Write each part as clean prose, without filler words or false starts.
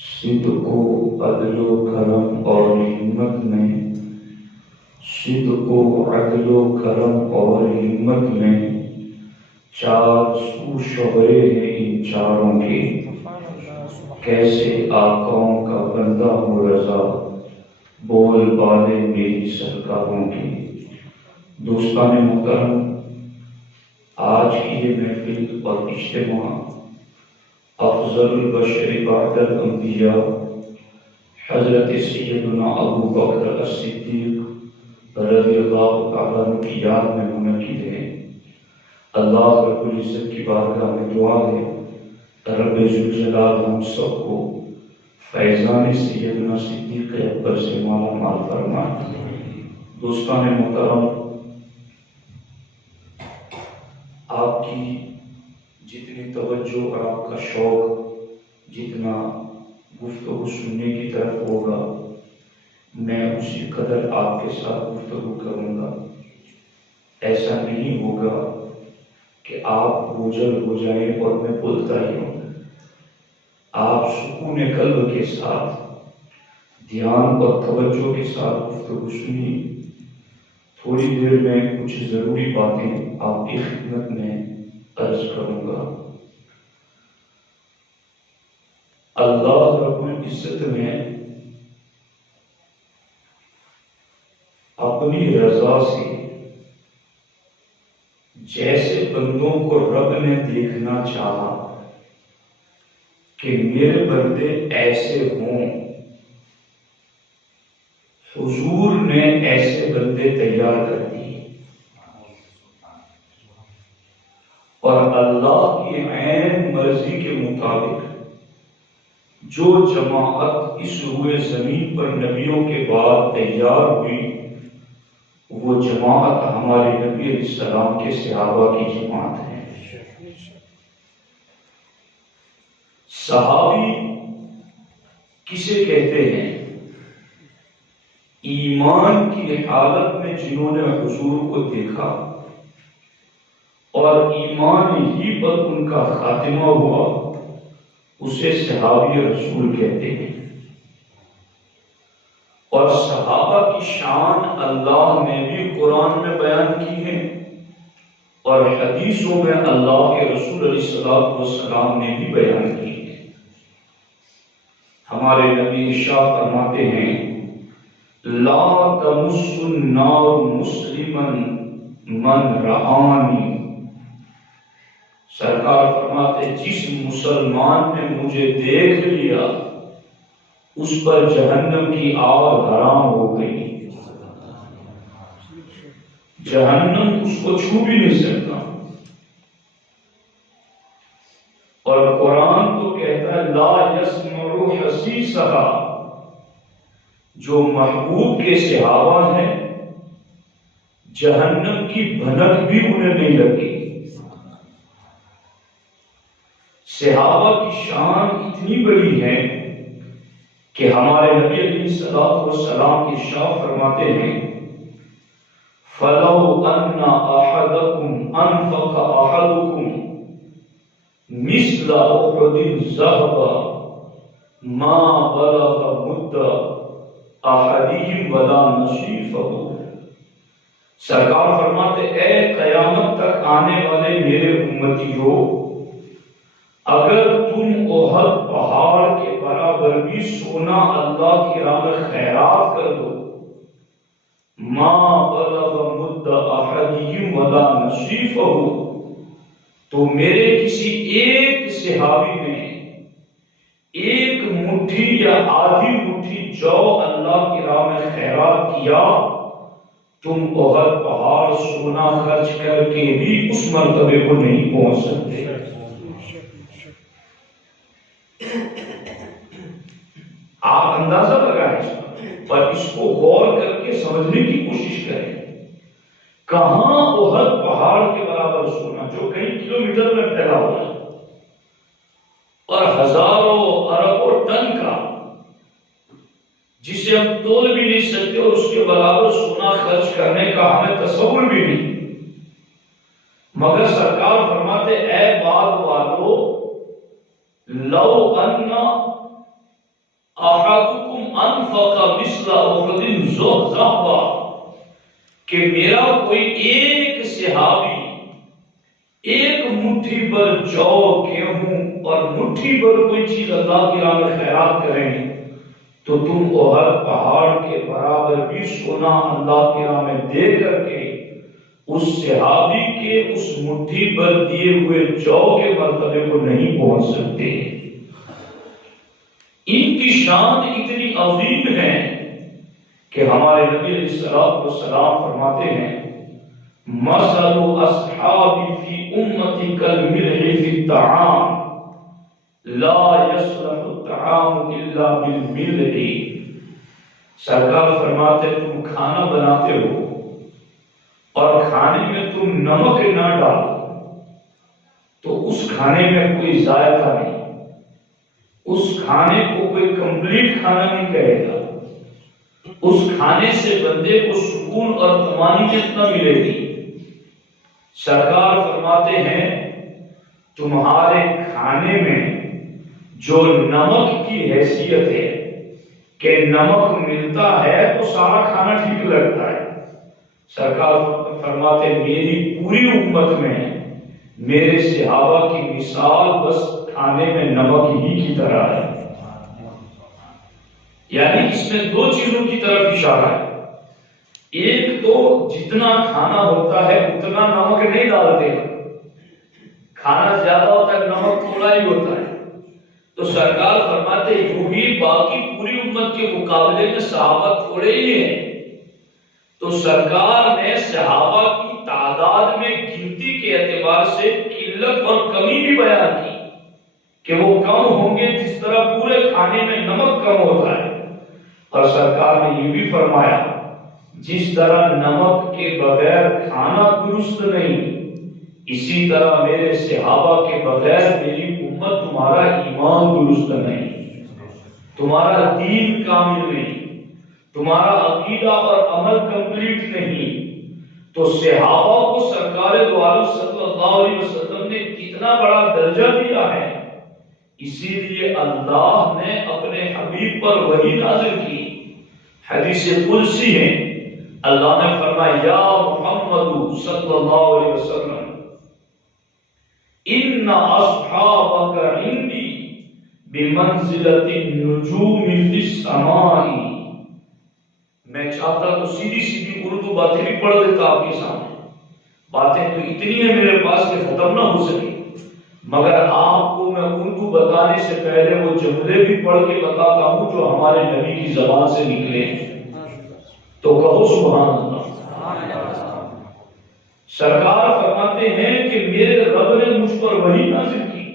صدق و عدل و کرم اور ہمت میں، صدق و عدل و کرم اور ہمت میں چار سو شعبے ہیں ان چاروں کے، کیسے آقاؤں کا بندہ ہو رضا، بول بالے میری سرکاروں کی۔ دوستان محترم، آج کی یہ محفل اور اجتماع افضل البشر بعد الانبیاء حضرت سیدنا ابو بکر الصدیق رضی اللہ تعالیٰ عنہ کی یاد میں منعقد ہے۔ اللہ رب العزت کی بارگاہ میں دعا ہے رب ذوالجلال ہم سب کو فیضان سیدنا صدیق اکبر سے مالا مال فرمائے۔ دوستان محترم، آپ کی جتنی توجہ اور آپ کا شوق جتنا گفتگو سننے کی طرف ہوگا، میں اسی قدر آپ کے ساتھ گفتگو کروں گا۔ ایسا نہیں ہوگا کہ آپ بوجھل ہو جائیں اور میں بولتا ہی ہوں۔ آپ سکون قلب کے ساتھ، دھیان اور توجہ کے ساتھ گفتگو سنیے۔ تھوڑی دیر میں کچھ ضروری باتیں آپ کی خدمت میں عرض کروں گا۔ اللہ رب العزت نے اپنی رضا سے جیسے بندوں کو رب نے دیکھنا چاہا کہ میرے بندے ایسے ہوں، حضور نے ایسے بندے تیار کر دیے، اور اللہ کی عین مرضی کے مطابق جو جماعت اس روئے زمین پر نبیوں کے بعد تیار ہوئی، وہ جماعت ہمارے نبی علیہ السلام کے صحابہ کی جماعت ہے۔ صحابی کسے کہتے ہیں؟ ایمان کی حالت میں جنہوں نے حضور کو دیکھا اور ایمان ہی پر ان کا خاتمہ ہوا، اسے صحابی رسول کہتے ہیں۔ اور صحابہ کی شان اللہ نے بھی قرآن میں بیان کی ہے اور حدیثوں میں اللہ کے رسول علیہ السلام نے بھی بیان کی ہے۔ ہمارے نبی ارشاد فرماتے ہیں، لا تمس النار مسلما من رآنی، سرکار فرماتے جس مسلمان نے مجھے دیکھ لیا اس پر جہنم کی آگ حرام ہو گئی، جہنم اس کو چھو بھی نہیں سکتا۔ اور قرآن تو کہتا ہے لا یسمع حسیسہا، جو محبوب کے صحابہ ہیں جہنم کی بھنک بھی انہیں نہیں لگی۔ صحابہ کی شان اتنی بڑی ہے کہ ہمارے نبی علیہ السلام کی شان فرماتے ہیں، فَلَوْ أَنَّ أَحَدَكُمْ أَنفَقَ أَحَدُكُمْ مِثْلَ أُحُدٍ ذَهَبًا مَا بَلَغَ مُدَّ أَحَدِهِمْ وَلَا نَصِيفَهُ۔ سرکار فرماتے اے قیامت تک آنے والے میرے امتیوں، اگر تم احد پہاڑ کے برابر بھی سونا اللہ کی راہ میں خیرات کر دو، ما بلغ مد احدہم ولا نصیفہ، تو میرے کسی ایک صحابی نے ایک مٹھی یا آدھی مٹھی جو اللہ کی راہ میں خیرات کیا، تم احد پہاڑ سونا خرچ کر کے بھی اس مرتبے کو نہیں پہنچ سکتے۔ آپ اندازہ لگائیں پر اس کو غور کر کے سمجھنے کی کوشش کریں۔ کہاں احد پہاڑ کے برابر سونا جو کئی کلومیٹر میں پھیلا ہوا ہے اور ہزاروں اربوں ٹن کا، جسے ہم تول بھی نہیں سکتے، اور اس کے برابر سونا خرچ کرنے کا ہمیں تصور بھی نہیں، مگر سرکار فرماتے اے بعد والو لو ان احدکم انفق مثل احد ذهبا، کہ میرا کوئی ایک صحابی ایک مٹھی بھر جو گیہوں اور مٹھی بھر کوئی چیز اللہ کی راہ میں خیرات کریں تو تم احد پہاڑ کے برابر بھی سونا اللہ کی راہ میں دے کر کے اس صحابی کے اس مٹھی بھر دیے ہوئے جو کے مرتبے کو نہیں پہنچ سکتے۔ ان کی شان اتنی عظیم ہے کہ ہمارے نبی علیہ الصلوۃ والسلام فرماتے ہیں مثل اصحابی فی امتی کالملح فی الطعام لا یصلح الطعام الا بالملح۔ سرکار فرماتے تم کھانا بناتے ہو اور کھانے میں تم نمک نہ ڈالو تو اس کھانے میں کوئی ذائقہ نہیں، اس کھانے کو کوئی کمپلیٹ کھانا نہیں کہے گا، اس کھانے سے بندے کو سکون اور طمانینت نہ ملے گی۔ سرکار فرماتے ہیں تمہارے کھانے میں جو نمک کی حیثیت ہے کہ نمک ملتا ہے تو سارا کھانا ٹھیک لگتا ہے، سرکار فرماتے میری پوری امت میں میرے صحابہ کی مثال بس کھانے میں نمک ہی کی طرح ہے۔ یعنی اس میں دو چیزوں کی طرف اشارہ ہے، ایک تو جتنا کھانا ہوتا ہے اتنا نمک نہیں ڈالتے، کھانا زیادہ ہوتا ہے نمک تھوڑا ہی ہوتا ہے، تو سرکار فرماتے یوں ہی باقی پوری امت کے مقابلے میں صحابہ تھوڑے ہی ہیں، تو سرکار نے صحابہ کی تعداد میں گنتی کے اعتبار سے قلت اور کمی بھی بیان کی کہ وہ کم ہوں گے جس طرح پورے کھانے میں نمک کم ہوتا ہے، اور سرکار نے یہ بھی فرمایا جس طرح نمک کے بغیر کھانا درست نہیں، اسی طرح میرے صحابہ کے بغیر میری امت تمہارا ایمان درست نہیں، تمہارا دین کامل نہیں، تمہارا عقیدہ اور عمل کمپلیٹ نہیں۔ تو صحابہ کو سرکار دو عالم صلی اللہ علیہ وسلم نے کتنا بڑا درجہ دیا ہے، اسی لیے اللہ نے اپنے حبیب پر وحی نازل کی۔ حدیث قدسی ہے، اللہ نے فرمایا یا محمد صلی اللہ علیہ وسلم ان اصحابک عندی بمنزلۃ النجوم فی السماء۔ میں چاہتا تو سیدھی سیدھی اردو باتیں بھی پڑھ دیتا آپ کے سامنے، باتیں تو اتنی ہیں میرے پاس کہ ختم نہ ہو سکی، مگر آپ کو میں اردو بتانے سے پہلے وہ جملے بھی پڑھ کے بتاتا ہوں جو ہمارے نبی کی زبان سے نکلے ہیں، تو کہو سبحان اللہ۔ سرکار فرماتے ہیں کہ میرے رب نے مجھ پر وحی نازل کی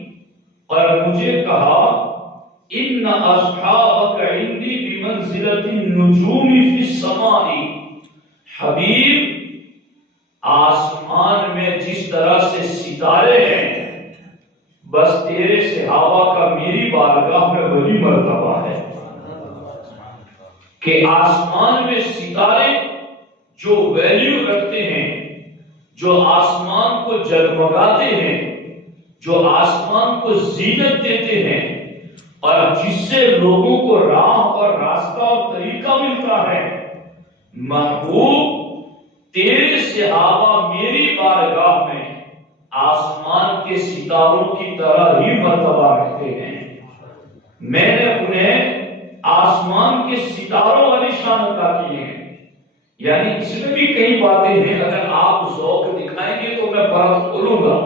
اور مجھے کہا ان اصحابک عندی بمنزلۃ النجوم فی السماء، حبیب آسمان میں جس طرح سے ستارے ہیں بس تیرے صحابہ کا میری بارگاہ میں وہی مرتبہ ہے کہ آسمان میں ستارے جو ویلیو رکھتے ہیں، جو آسمان کو جگمگاتے ہیں، جو آسمان کو زینت دیتے ہیں اور جس سے لوگوں کو راہ اور راستہ اور طریقہ ملتا ہے، محبوب تیرے صحابہ میری بارگاہ میں آسمان کے ستاروں کی طرح ہی مرتبہ رکھتے ہیں، میں نے انہیں آسمان کے ستاروں والی شان عطا کی ہے۔ یعنی اس میں بھی کئی باتیں ہیں، اگر آپ ذوق دکھائیں گے تو میں بات کھولوں گا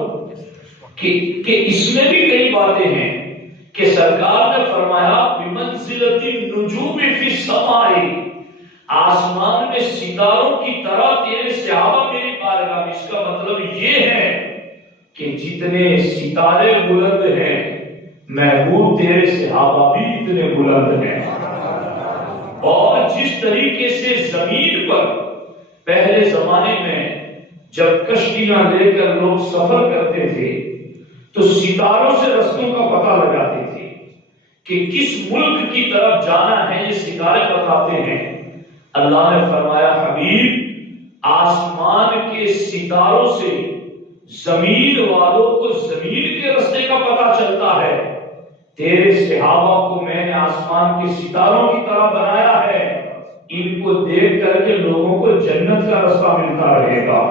کہ اس میں بھی کئی باتیں ہیں کہ سرکار نے فرمایا بمنزلۃ النجوم فی السماء، آسمان میں ستاروں کی طرح تیرے صحابہ میری بارگاہ میں۔ اس کا مطلب یہ ہے کہ جتنے ستارے بلند ہیں محبوب تیرے صحابہ بھی اتنے بلند ہیں، اور جس طریقے سے زمین پر پہلے زمانے میں جب کشتیاں لے کر لوگ سفر کرتے تھے تو ستاروں سے رستوں کا پتہ لگاتے تھے کہ کس ملک کی طرف جانا ہے، یہ ستارے بتاتے ہیں۔ اللہ نے فرمایا حبیب آسمان کے ستاروں سے زمین والوں کو زمین کے رستے کا پتہ چلتا ہے، تیرے صحابہ کو میں نے آسمان کے کے ستاروں کی طرح بنایا ہے، ان کو دیکھ کر کے لوگوں کو جنت کا رستہ ملتا رہے گا،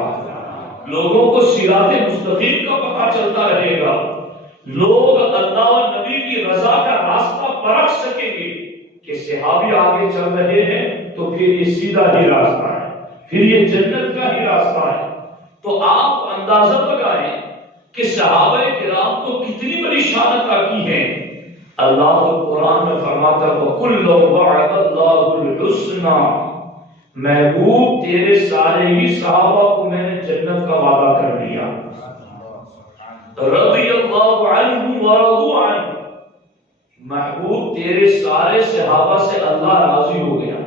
لوگوں کو صراط مستقیم کا پتہ چلتا رہے گا، لوگ اللہ و نبی کی رضا کا راستہ پرکھ سکیں گے کہ صحابی آگے چل رہے ہیں تو پھر یہ سیدھا ہی راستہ ہے، پھر یہ جنت کا ہی راستہ ہے۔ تو آپ اندازہ لگائیں کہ صحابہ کرام کو کتنی بڑی شان عطا کی ہے۔ اللہ قرآن میں فرماتا ہے وَكُلٌّ وَعَدَ اللَّهُ الْحُسْنَى، محبوب تیرے سارے ہی صحابہ کو میں نے جنت کا وعدہ کر دیا۔ رضی اللہ عنہ ورضوا عنہ، محبوب تیرے سارے صحابہ سے اللہ راضی ہو گیا۔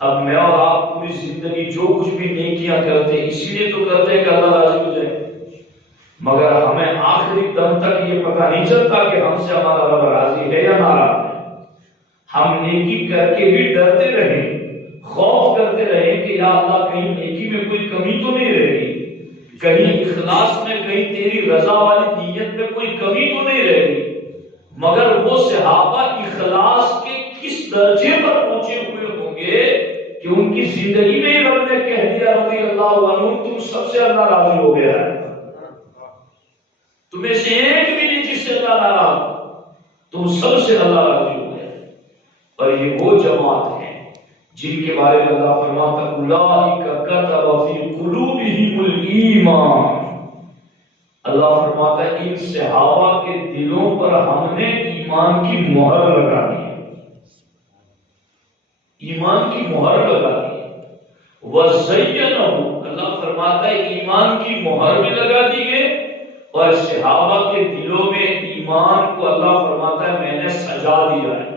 اب میں اور آپ پوری زندگی جو کچھ بھی نیکیاں کرتے ہیں اسی لیے تو کرتے ہیں کہ اللہ راضی ہو جائے، مگر ہمیں آخری دم تک یہ پتہ نہیں چلتا کہ ہم سے ہمارا رب راضی ہے یا ناراض ہے۔ ہم نیکی کر کے بھی ڈرتے رہیں، خوف کرتے رہیں کہ یا اللہ کہیں نیکی میں کوئی کمی تو نہیں رہ گئی، کہیں اخلاص میں، کہیں تیری رضا والی نیت میں کوئی کمی تو نہیں رہ گئی۔ مگر وہ صحابہ اخلاص کے کس درجے پر پہنچے ہوئے ہوں گے کہ ان کی زندگی میں رب نے کہہ دیا رضی اللہ عنہ تم سب سے اللہ راضی ہو گیا ہے، تمہیں سے ایک بھی نہیں جس سے اللہ ناراض، تم سب سے اللہ راضی ہو گیا۔ اور یہ وہ جماعت ہیں جن کے بارے میں اللہ فرماتا ہے اولئک کتب فی قلوبہم الایمان، اللہ فرماتا ہے ان صحابہ کے دلوں پر ہم نے ایمان کی مہر لگا دی، ایمان کی مہر لگا دی۔ وَزَيَّنَهُ، اللہ فرماتا ہے ایمان کی مہر بھی لگا دی گئی اور صحابہ کے دلوں میں ایمان کو اللہ فرماتا ہے میں نے سجا دیا ہے،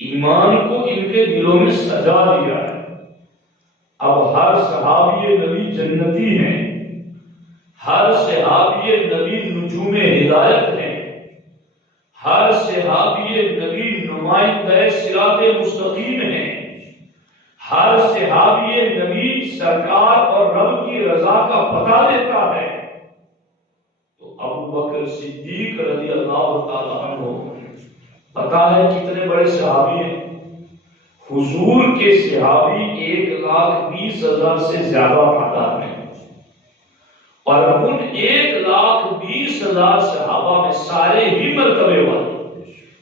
ایمان کو ان کے دلوں میں سجا دیا ہے۔ اب ہر صحابی نبی جنتی ہیں، ہر صحابی نبی نجوم ہدایت ہیں، ہر صحابی نبی نمائندہ صراط مستقیم ہیں، ہر صحابی نبی سرکار اور رب کی رضا کا پتہ دیتا ہے۔ تو ابو بکر صدیق رضی اللہ تعالیٰ عنہ پتہ ہے کتنے بڑے صحابی ہیں؟ حضور کے صحابی 1,20,000 سے زیادہ تعداد میں، اور ان 1,20,000 صحابہ میں سارے ہی مرتبے والے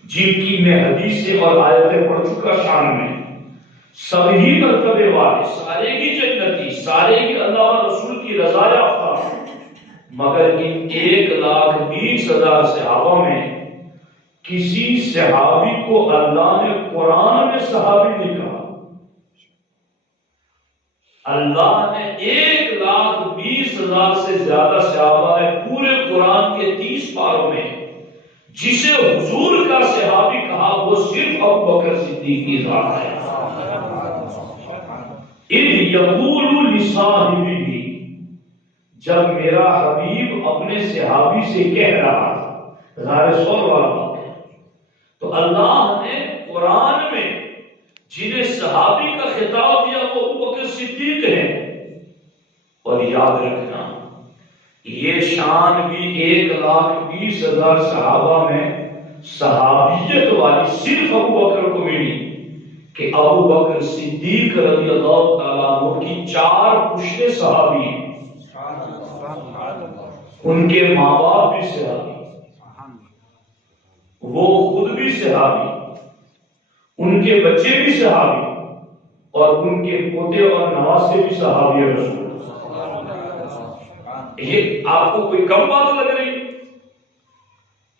جن کی میں حدیثیں اور آیتیں پڑھ چکا شان میں، سبھی مرتبے والے، سارے ہی جنتی، سارے ہی اللہ اور رسول کی رضا یافتہ، مگر ان 1,20,000 صحابہ میں کسی صحابی کو اللہ نے قرآن میں صحابی نہیں کہا۔ اللہ نے 1,20,000 سے زیادہ صحابہ ہے پورے قرآن کے 30 پاروں میں، جسے حضور کا صحابی کہا وہ صرف ابو بکر صدیق کی ذات ہے۔ اِذْ يَقُولُ لِصَاحِبِهِ، جب میرا حبیب اپنے صحابی سے کہہ رہا تھا، غار ثور والا بات ہے، تو اللہ نے قرآن میں جنہیں صحابی کا خطاب دیا وہ ابو بکر صدیق ہیں۔ اور یاد رکھنا یہ شان بھی 1,20,000 صحابہ میں صحابیت والی صرف ابو بکر کو ملی کہ ابو بکر صدیق رضی اللہ تعالیٰ عنہ کی 4 پشتے صحابی ہیں، ان کے ماں باپ بھی صحابی، وہ خود بھی صحابی، ان کے بچے بھی صحابی، اور ان کے پوتے اور نواسے بھی صحابی رسول۔ یہ آپ کو کوئی کم بات لگ رہی؟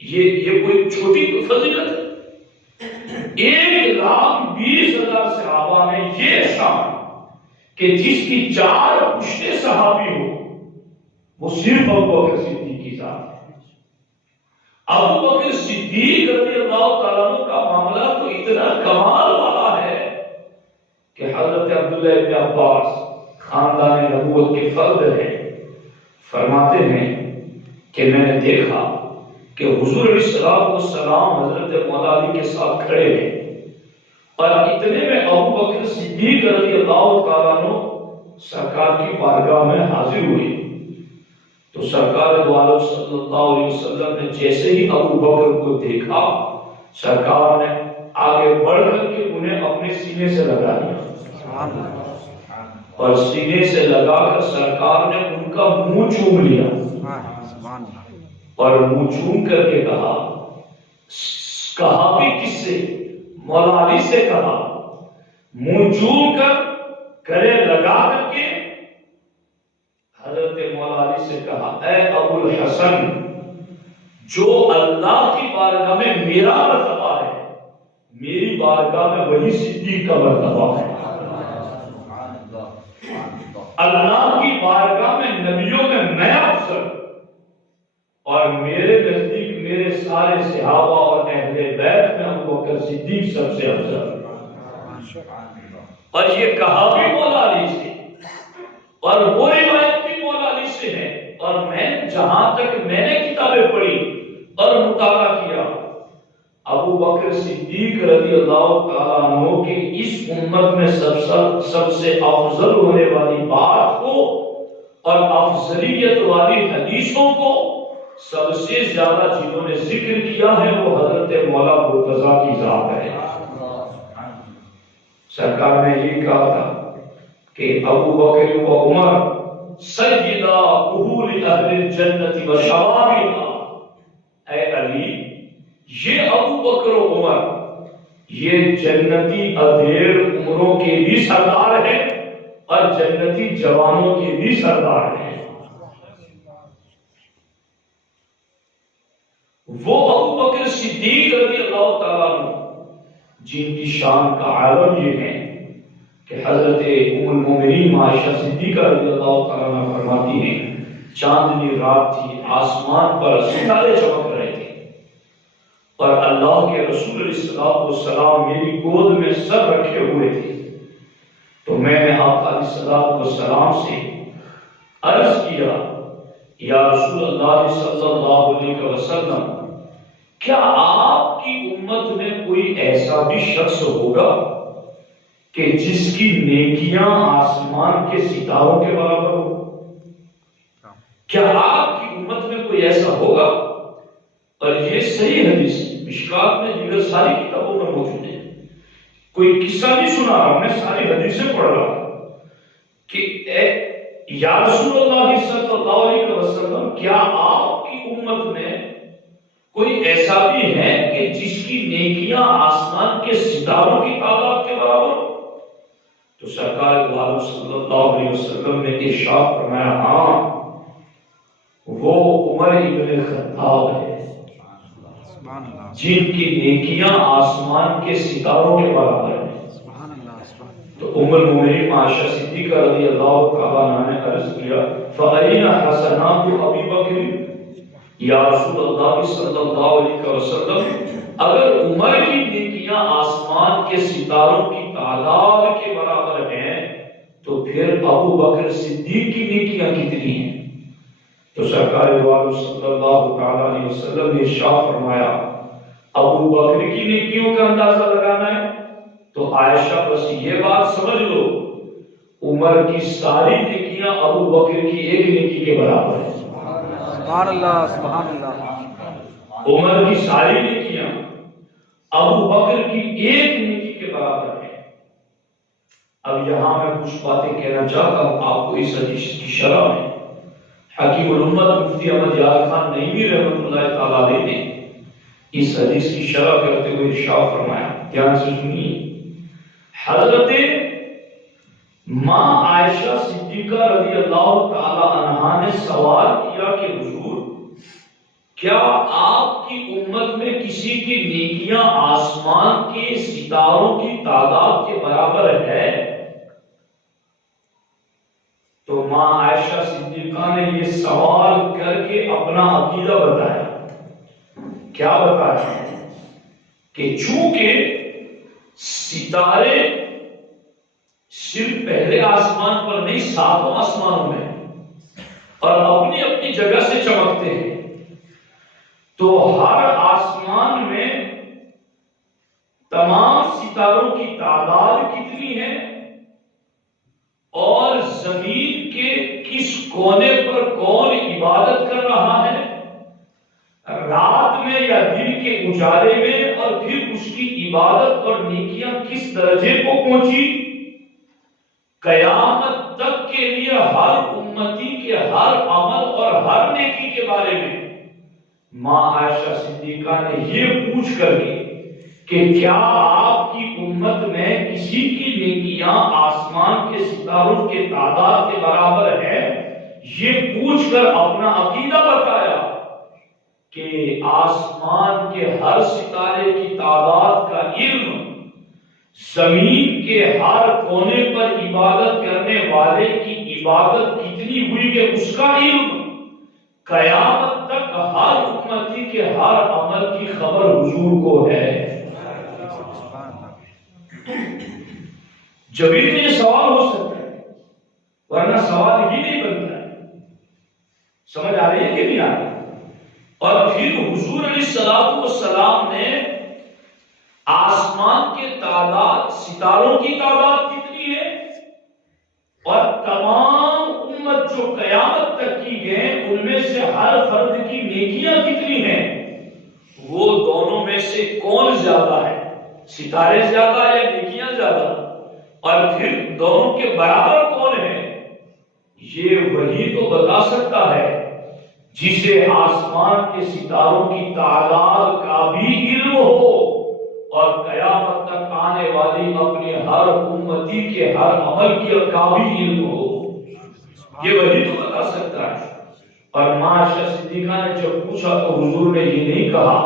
یہ کوئی چھوٹی فضیلت ہے؟ 1,20,000 صحابہ میں یہ شان کہ جس کی 4 پشتے صحابی ہو وہ صرف ابو بکر صدیق کی ذات ہے۔ ابو بکر صدیق رضی اللہ تعالیٰ عنہ کا معاملہ تو اتنا کمال والا ہے کہ حضرت عبداللہ ابن عباس خاندان نبوت کے فرد ہیں، فرماتے ہیں کہ میں نے دیکھا کہ حضور علیہ السلام حضرت مولا علی کے ساتھ کھڑے ہیں، اور اتنے میں ابو بکر صدیق رضی اللہ تعالیٰ عنہ سرکار کی بارگاہ میں حاضر ہوئی۔ تو سرکار دو عالم صلی اللہ علیہ وسلم نے جیسے ہی ابو بکر کو دیکھا سرکار نے آگے بڑھ کر کے انہیں اپنے سینے سے لگا لیا اور سینے سے لگا کر سرکار نے ان کا منہ چوم لیا اور منہ چوم کر کے کہا بھی کس سے؟ مولا علی سے کہا. منہ چوم کر گلے لگا کر کے حضرت مولا علی سے کہا اے ابو الحسن، جو اللہ کی بارگاہ میں میرا مرتبہ ہے میری بارگاہ میں وہی صدیق کا مرتبہ ہے. اللہ کی بارگاہ میں نبیوں میں افضل اور میرے نزدیک میرے سارے صحابہ اور اہل بیت میں ابو بکر صدیق سب سے افضل. اور یہ کہا بھی مولا علی سے اور وہ روایت بھی مولا علی سے ہے. اور میں جہاں تک میں نے کتابیں پڑھی اور مطالعہ کیا، ابو بکر صدیق رضی اللہ تعالیٰ عنہ کے اس امت میں سب سے افضل ہونے والی بات کو اور افضلیت والی حدیثوں کو سب سے زیادہ جنہوں نے ذکر کیا ہے وہ حضرت مولا مرتضیٰ کی ذات ہے. سرکار نے یہ کہا تھا کہ ابو بکر و عمر سیدہ اہل اہل الجنت و شبابها. اے علی، یہ ابو بکر و عمر یہ جنتی ادھیڑ عمروں کے بھی سردار ہیں اور جنتی جوانوں کے بھی سردار ہیں. وہ ابو بکر صدیق رضی اللہ تعالیٰ عنہ جن کی شان کا عالم یہ ہے کہ حضرت ام المومنین عائشہ صدیقہ رضی اللہ تعالیٰ عنہ فرماتی ہیں چاندنی رات تھی، آسمان پر ستارے چمک رہے تھے اور اللہ کے رسول علیہ السلام میری گود میں سر رکھے ہوئے تھے. تو میں نے آقا علیہ السلام سے عرض کیا یا رسول اللہ صلی اللہ علیہ وسلم، کیا آپ کی امت میں کوئی ایسا بھی شخص ہوگا کہ جس کی نیکیاں آسمان کے ستاروں کے برابر ہو؟ کیا آپ کی امت میں کوئی ایسا ہوگا؟ اور یہ صحیح حدیث مشکات میں دیگر ساری کتابوں میں موجود ہے. کوئی قصہ نہیں سنا رہا، میں ساری حدیثیں پڑھ رہا کہ یا رسول اللہ صلی اللہ علیہ وسلم، کیا آپ کی امت میں کوئی ایسا بھی ہے کہ جس کی نیکیاں آسمان کے ستاروں کی تعداد کے برابر ہو؟ تو سرکار دو عالم صلی اللہ علیہ وسلم نے ارشاد فرمایا ہاں، وہ عمر ابن خطاب ہے جن کی نیکیاں آسمان کے ستاروں کے برابر ہیں. تو ام المومنین عائشہ صدیقہ رضی اللہ تعالیٰ عنہ نے عرض کیا فَأَيْنَ حَسَنَاتُ أَبِي بَكْرٍ، یا رسول اللہ صلی اللہ علیہ وسلم اگر عمر کی نیکیاں آسمان کے ستاروں کی تعداد کے برابر ہیں تو پھر ابو بکر صدیق کی نیکیاں کتنی ہیں؟ تو سرکار دو عالم صلی اللہ تعالیٰ علیہ وسلم نے ارشاد فرمایا ابو بکر کی نیکیوں کا اندازہ لگانا ہے تو عائشہ بس یہ بات سمجھ لو عمر کی ساری نیکیاں ابو بکر کی ایک نیکی کے برابر ہے. سبحان اللہ سبحان اللہ. عمر کی ساری نیکیاں ابو بکر کی ایک نیکی کے برابر ہے. اب یہاں میں کچھ باتیں کہنا چاہتا ہوں آپ کو اس حدیث کی شرح میں. حکیم الامت مفتی احمد یار خان نعیمی رحمۃ اللہ تعالیٰ علیہ نے اس حدیث کی شرح کرتے ہوئے ارشاد فرمایا، دھیان سے سنیے. حضرت ماں عائشہ صدیقہ رضی اللہ تعالی عنہا نے سوال کیا کہ حضور، کیا آپ کی امت میں کسی کی نیکیاں آسمان کے ستاروں کی تعداد کے برابر ہے؟ تو ماں عائشہ صدیقہ نے یہ سوال کر کے اپنا عقیدہ بتایا. کیا بتایا؟ کہ چونکہ ستارے صرف پہلے آسمان پر نہیں ساتوں آسمانوں میں اور اپنی اپنی جگہ سے چمکتے ہیں، تو ہر آسمان میں تمام ستاروں کی تعداد کتنی ہے اور زمین کے کس کونے پر کون عبادت کر رہا ہے، رات میں یا دن کے اجالے میں، اور پھر اس کی عبادت اور نیکیاں کس درجے کو پہنچی؟ قیامت تک کے لیے ہر امتی کے ہر عمل اور ہر نیکی کے بارے میں ماں عائشہ صدیقہ نے یہ پوچھ کر کہ کیا آپ کی امت میں کسی کی نیکیاں آسمان کے ستاروں کے تعداد کے برابر ہے؟ یہ پوچھ کر اپنا عقیدہ بتایا کہ آسمان کے ہر ستارے کی تعداد کا علم، زمین کے ہر کونے پر عبادت کرنے والے کی عبادت کتنی ہوئی کہ اس کا علم، قیامت تک ہر امتی کے ہر عمل کی خبر حضور کو ہے۔ جبھی تو یہ سوال ہو سکتا ہے، ورنہ سوال ہی نہیں بنتا ہے۔ سمجھ آ رہی ہے کہ نہیں آ رہی؟ اور پھر حضور علیہ السلام نے آسمان کے تعداد، ستاروں کی تعداد کتنی ہے، اور تمام امت جو قیامت تک کی گئے ان میں سے ہر فرد کی نیکیاں کتنی ہیں، وہ دونوں میں سے کون زیادہ ہے، ستارے زیادہ یا نیکیاں زیادہ، اور پھر دونوں کے برابر کون ہے، یہ وہی تو بتا سکتا ہے جسے آسمان کے ستاروں کی تعداد کا بھی علم ہو اور قیامت تک آنے والی اپنے ہر امتی کے ہر عمل کا بھی علم ہو، یہ وہی تو بتا سکتا ہے۔ اور ماں عائشہ صدیقہ نے جب پوچھا تو حضور نے یہ نہیں کہا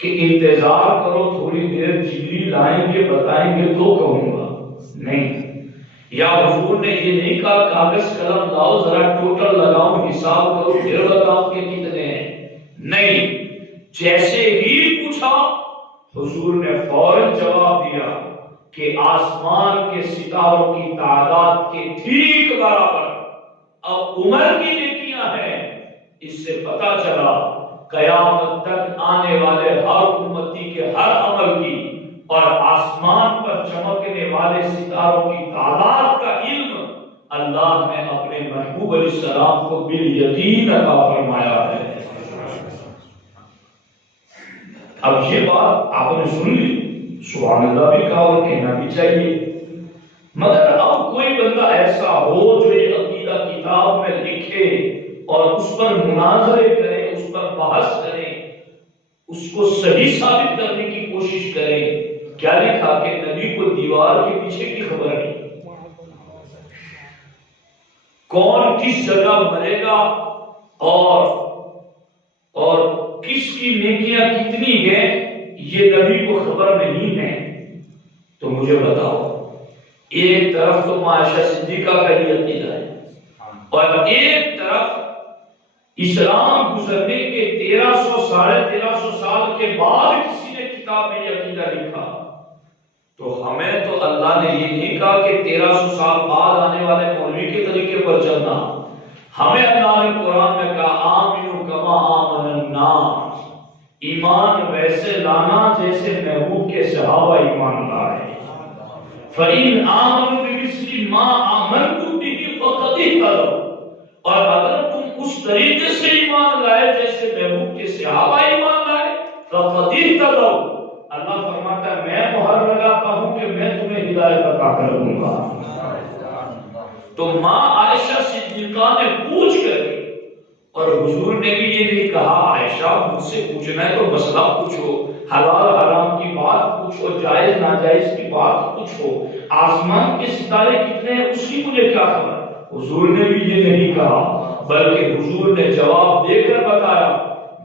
کہ انتظار کرو تھوڑی دیر جبریل آئیں گے بتائیں گے تو کہوں گا، نہیں، یا حضور نے یہ نہیں کہا کاغذ قلم لاؤ ذرا ٹوٹل لگاؤں حساب کرو پھر بتاؤ کہ کتنے ہیں، نہیں، جیسے ہی پوچھا حضور نے فوراً جواب دیا کہ آسمان کے ستاروں کی تعداد کے ٹھیک برابر اب عمر کی نیکیاں ہیں۔ اس سے پتا چلا قیامت تک آنے والے ہر امتی کے ہر عمل کی اور آسمان پر چمکنے والے ستاروں کی تعداد کا علم اللہ نے اپنے محبوب علیہ السلام کو بالیقین عطا فرمایا ہے۔ اب یہ بات آپ نے سن لی، سبحان اللہ بھی کہا اور کہنا بھی چاہیے، مگر اب کوئی بندہ ایسا ہو جو یہ عقیدہ کتاب میں لکھے اور اس پر مناظرے کرے، اس پر بحث کرے، اس کو صحیح ثابت کرنے کی کوشش کرے، کیا لکھا کہ نبی کو دیوار کے پیچھے کی خبر نہیں، کون کس جگہ مرے گا اور کس کی نیکیاں کتنی ہیں یہ نبی کو خبر نہیں ہے، تو مجھے بتاؤ، ایک طرف تو ماں عائشہ صدیقہ کا یہ عقیدہ ہے اور ایک طرف اسلام گزرنے کے 1300 ساڑھے 1300 سال کے بعد کسی نے کتاب میں یہ عقیدہ لکھا، تو ہمیں تو اللہ نے یہ نہیں کہا کہ 1300 سال بعد آنے والے مولوی کے طریقے پر چلنا، ہمیں اللہ نے قرآن میں کہا آمنوا کما آمن الناس، ایمان ویسے لانا جیسے محبوب کے صحابہ ایمان لائے، فَإِنْ آمَنُوا بِمِثْلِ مَا آمَنْتُمْ بِهِ فَقَدِ اهْتَدَوْا، اور اگر تم اس طریقے سے ایمان لائے جیسے محبوب کے صحابہ ایمان لائے فَقَدِ اهْتَدَوْا، اللہ فرماتا ہے میں مہر لگاتا ہوں کہ میں تمہیں ہدایت عطا کر دوں گا۔ تو ماں عائشہ صدیقہ نے پوچھ کر اور حضور نے بھی یہ نہیں کہا عائشہ مجھ سے پوچھنا ہے تو مسئلہ پوچھو، حلال حرام کی بات پوچھو، جائز ناجائز کی بات پوچھو، آسمان کے ستارے کتنے ہیں اس کی مجھے کیا خبر، حضور نے بھی یہ نہیں کہا، بلکہ حضور نے جواب دے کر بتایا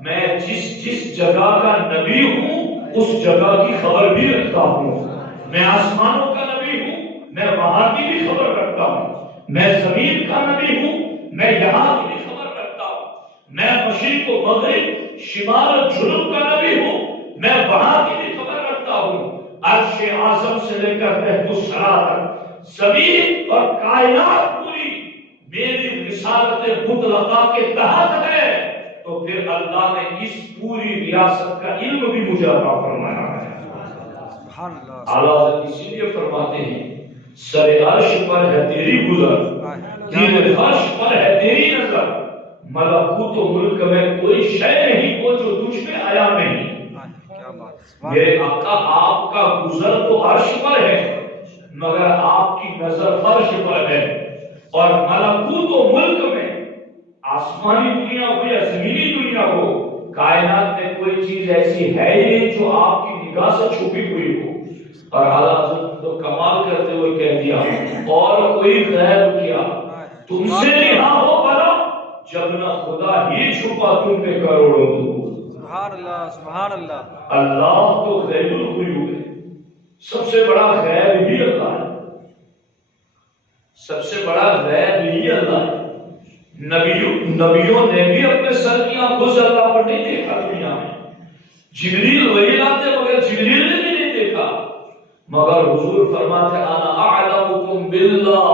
میں جس جگہ کا نبی ہوں اس جگہ کی خبر بھی رکھتا ہوں، میں آسمانوں کا نبی ہوں، میں وہاں کی بھی خبر رکھتا ہوں، میں زمین کا نبی ہوں، میں یہاں کی بھی خبر رکھتا ہوں، میں مشرق و مغرب شمال و جنوب کا نبی ہوں، میں وہاں کی بھی خبر رکھتا ہوں، عرش اعظم سے لے کر تحت الثری تک زمین اور کائنات پوری میری رسالت مطلقہ کے تحت ہے، تو پھر اللہ نے اس پوری ریاست کا علم بھی مجھے عطا فرمایا ہے۔ اعلیٰ حضرت اسی لیے فرماتے ہیں سر عرش پر ہے تیری گزر، تیرے فرش پر ہے تیری نظر، ملکوت و ملک میں کوئی شے نہیں وہ جو تجھ میں آیا نہیں. میرے آقا آپ کا گزر تو عرش پر ہے مگر آپ کی نظر فرش پر ہے. اور ملکوت و ملک میں آسمانی دنیا ہو یا زمینی دنیا ہو کائنات میں کوئی چیز ایسی ہے نہیں جو آپ کی نگاہ سے چھپی ہوئی ہو. اور حضرت تو کمال کرتے ہوئے کہہ دیا اور کوئی غیب کیا تم سے رہا ہو بھلا جب نہ خدا ہی چھپا تم پہ کروڑوں دور. سبحان اللہ سبحان اللہ. اللہ تو غیب الغیوب ہے. سب سے بڑا غیب ہی اللہ ہے. سب سے بڑا غیب ہی اللہ ہے. نبیوں نے بھی اپنے سر کی آنکھوں سے اللہ پر نہیں دیکھا دنیا میں. جبریل وہی آتے مگر جبریل نے بھی نہیں دیکھا. مگر حضور فرماتے انا اعلمکم باللہ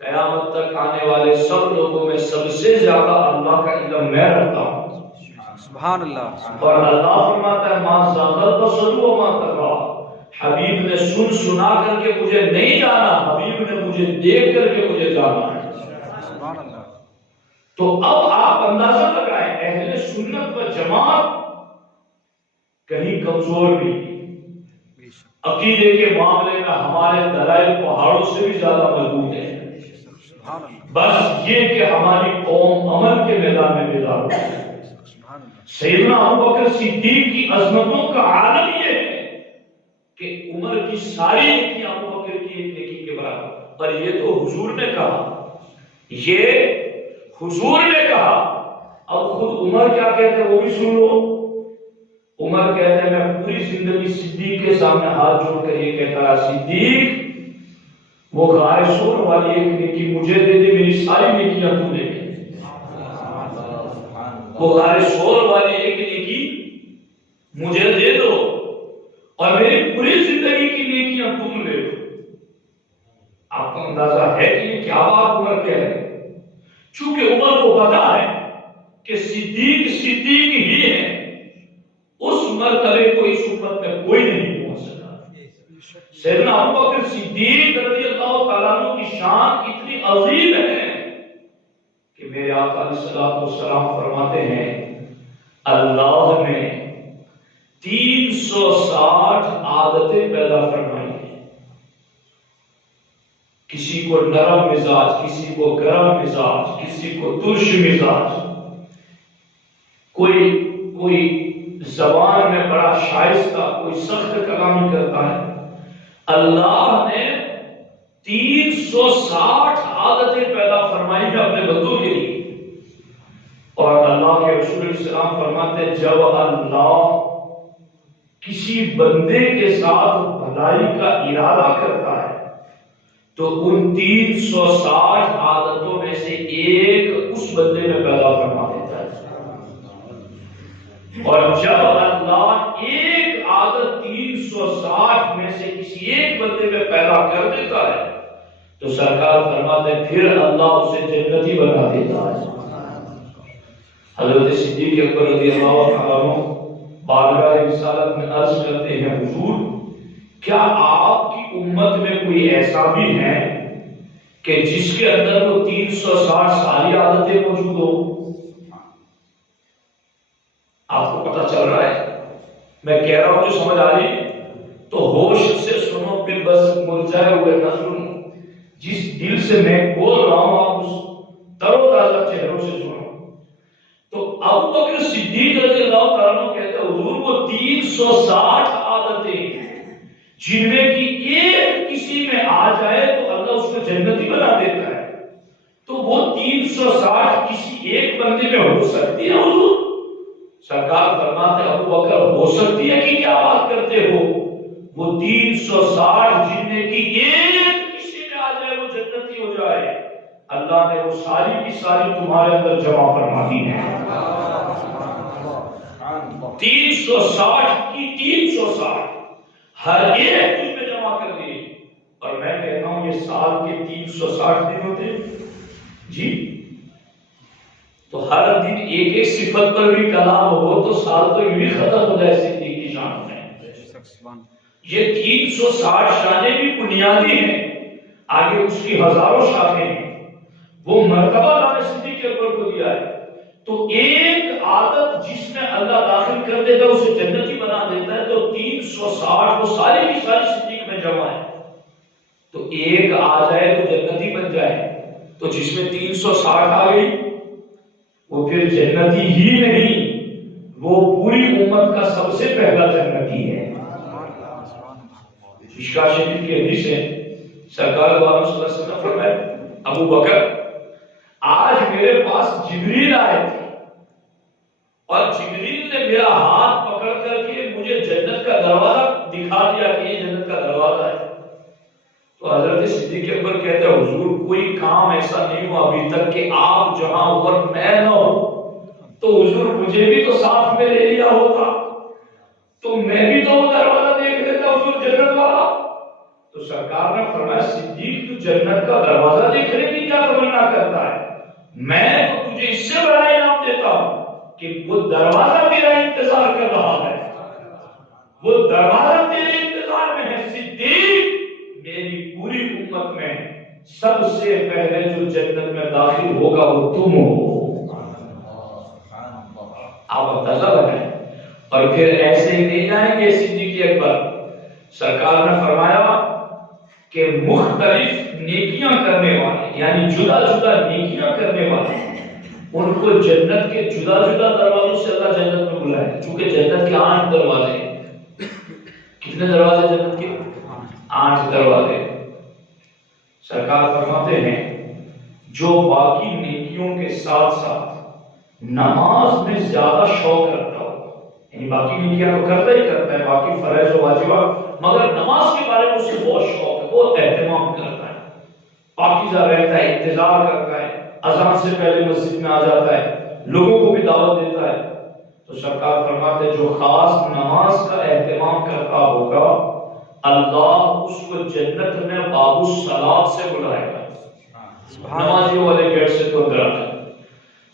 قیامت تک آنے والے سب لوگوں میں سب سے زیادہ اللہ کا علم میں رکھتا ہوں. سبحان اللہ. اور اللہ فرماتا ہے ما زاغ البصر وما طغى. حبیب نے سن سنا کر کے مجھے نہیں جانا حبیب نے مجھے دیکھ کر کے مجھے جانا ہے. سبحان اللہ. تو اب آپ اندازہ لگائیں اہل سنت و جماعت کہیں کمزور نہیں. عقیدے کے معاملے میں ہمارے دلائل پہاڑوں سے بھی زیادہ مضبوط ہیں. بس یہ کہ ہماری قوم عمل کے میدان میں بیدار ہو. سیدنا ابوبکر صدیق کی عظمتوں کا عالم یہ ہے کہ عمر کی ساری نیکیاں ابوبکر کی ایک نیکی کے برابر. اور یہ تو حضور نے کہا. یہ حضور نے کہا. اب خود عمر کیا کہتے ہیں وہ بھی سن لو. عمر کہتے ہیں میں پوری زندگی صدیق کے سامنے ہاتھ جوڑ کر یہ کہتا رہا صدیق وہ غار سور والی ایک نیکی مجھے دے دے میری ساری نیکیاں تو دے دے. وہ غار سور والی ایک نیکی مجھے دے دو اور میری پوری زندگی کی نیکیاں تم لے لو. آپ کو اندازہ ہے کہ یہ کیا بات عمر کہہ رہے ہیں. چونکہ عمر کو پتا ہے کہ صدیق ہی ہے. اس مرتبے کو اس امت میں کوئی نہیں پہنچ سکا. سیدنا ابوبکر صدیق رضی اللہ تعالیٰ عنہ کی شان اتنی عظیم ہے کہ میرے آقا علیہ الصلوۃ والسلام فرماتے ہیں اللہ نے 360 عادتیں پیدا فرمائی ہیں. کسی کو نرم مزاج, کسی کو گرم مزاج, کسی کو ترش مزاج, کوئی زبان میں بڑا شائستہ, کوئی سخت کلامی کرتا ہے. اللہ نے 360 عادتیں پیدا فرمائی ہیں اپنے بندوں کے لیے. اور اللہ کے رسول السلام فرماتے ہیں جب اللہ کسی بندے کے ساتھ بھلائی کا ارادہ کرتا ہے تو ان 360 عادتوں میں سے ایک اس بندے میں پیدا فرما دیتا ہے. اور جب اللہ ایک عادت 360 میں سے کسی ایک بندے میں پیدا کر دیتا ہے تو سرکار فرماتے ہیں پھر اللہ اسے جنتی بنا دیتا ہے. حضرت صدیق اکبر رضی اللہ عنہ بارگاہ رسالت میں عرض کرتے ہیں حضور کیا آپ کی امت میں کوئی ایسا بھی ہے کہ جس کے اندر وہ 360 ساری عادتیں موجود ہو؟ آپ کو پتہ چل رہا ہے میں کہہ رہا ہوں جو سمجھ آ رہی تو ہوش سے سنو پھر بس مرجھائے ہوئے نہ سنو. جس دل سے میں بول رہا ہوں آپ اس تر و تازہ چہروں سے سنو. تو ابوبکر صدیق رضی اللہ تعالیٰ عنہ کہتے ہیں حضور وہ 360 عادتیں جن میں کی ایک کسی میں آ جائے تو اللہ اس کو جنتی بنا دیتا ہے. تو وہ 360 کسی ایک بندے میں ہو سکتی ہے حضور؟ سرکار فرماتے ابوبکر ہو سکتی ہے کہ کیا بات کرتے ہو؟ وہ 360 جن میں کی ایک کسی میں آ جائے وہ جنتی ہو جائے اللہ نے وہ ساری کی ساری تمہارے اندر جمع فرما دی ہے. 360 کی 360 ہر ایک تجھ میں جمع کر دی. اور میں کہتا ہوں یہ سال کے 360 دن ہوتے جی تو ہر دن ایک ایک صفت پر بھی کلام ہو تو سال تو یوں ہی ختم ہو جائے زندگی کی شان میں. یہ 360 شانیں بھی بنیادی ہیں, آگے اس کی ہزاروں شاخیں ہیں. وہ مرتبہ اللہ نے صدیق اکبر کو دیا ہے. تو ایک عادت جس میں اللہ داخل کر دیتا ہے اسے جنتی بنا دیتا ہے. تو 360 وہ ساری کی ساری صدیق میں جمع ہے. تو ایک آ جائے تو جنتی بن جائے. تو جس میں 360 آ گئی وہ پھر جنتی ہی نہیں، وہ پوری امت کا سب سے پہلا جنتی ہے. مشکاۃ شریف کی حدیث ہے، سرکار دو عالم صلی اللہ علیہ وسلم نے فرمایا ابو بکر آج میرے پاس جبریل آئے تھے اور جبریل نے میرا ہاتھ پکڑ کر کے مجھے جنت کا دروازہ دکھا دیا کہ یہ جنت کا دروازہ ہے. تو حضرت صدیق اکبر کہتے ہیں حضور کوئی کام ایسا نہیں ہوا ابھی تک کہ آپ جہاں اور میں نہ ہو، تو حضور مجھے بھی تو ساتھ میں لے لیا ہوتا تو میں بھی تو وہ دروازہ دیکھ لیتا حضور جنت والا. تو سرکار نے فرمایا صدیق تو جنت کا دروازہ دیکھنے کی کیا تمنا کرتا ہے، میں تو تجھے اس سے بڑا انعام دیتا ہوں کہ وہ دروازہ میرا انتظار کر رہا ہے، وہ دروازہ تیرے انتظار میں ہے. صدیق میری پوری امت میں سب سے پہلے جو جنت میں داخل ہوگا وہ تم ہو. آپ اندازہ لگائیں. اور پھر ایسے ہی نہیں جائیں گے صدیق اکبر. سرکار نے فرمایا کہ مختلف نیکیاں کرنے والے یعنی جدا جدا نیکیاں کرنے والے ان کو جنت کے جدا جدا دروازوں سے اللہ جنت میں بلائے. چونکہ جنت کے 8 دروازے ہیں. کتنے دروازے جنت کے؟ 8 دروازے. سرکار فرماتے ہیں جو باقی نیکیوں کے ساتھ ساتھ نماز میں زیادہ شوق رکھتا ہو، یعنی باقی نیکیاں تو کرتا ہی کرتا ہے، باقی فرائض و واجبات، مگر نماز کے بارے میں اسے بہت شوق ہے، بہت اہتمام کرتا ہے، پاکیزہ رہتا ہے، انتظار کرتا ہے، اذان سے پہلے مسجد میں آ جاتا ہے، لوگوں کو بھی دعوت دیتا ہے. تو سرکار فرماتے ہیں جو خاص نماز کا اہتمام کرتا ہوگا اللہ اس کو جنت میں باب الصلاۃ سے بلائے گا. نمازیوں والے گیٹ سے تو اندر آ جائے.